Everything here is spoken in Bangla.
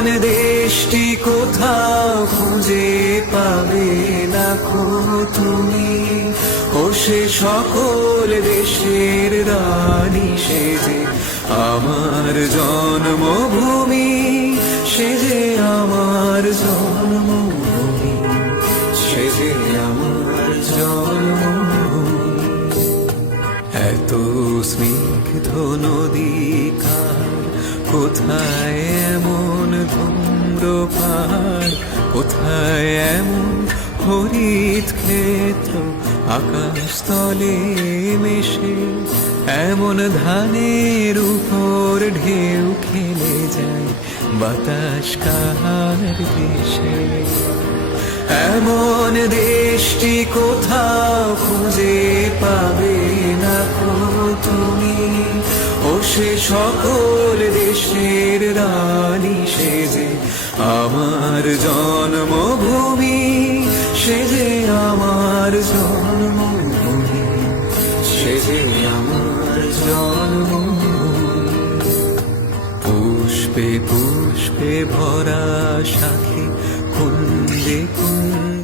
এমন দেশটি কোথাও খুঁজে পাবে না কো তুমি, ও সে সকল দেশের রানী সেজে আমার জন্মভূমি, সে যে আমার জন্মভূমি, সে যে আমার জন্মভূমি। এত স্নিগ্ধ নদী কার, কোথায় এমন ধুম্র পাহাড়, কোথায় এমন হরিত ক্ষেত্র, আকাশ তলে মেশে এমন ধানের উপর ঢেউ খেলে যায় বাতাস কাহার দেশে। এমন দেশটি কোথাও খুঁজে পাবে না কো তুমি, ও সে সকল দেশের রানী সেজে আমার জন্মভূমি, সে যে আমার জন্মভূমি, সে যে আমার জন্মভূমি। পুষ্পে পুষ্পে ভরা শাখে কুন্দে কুন্দে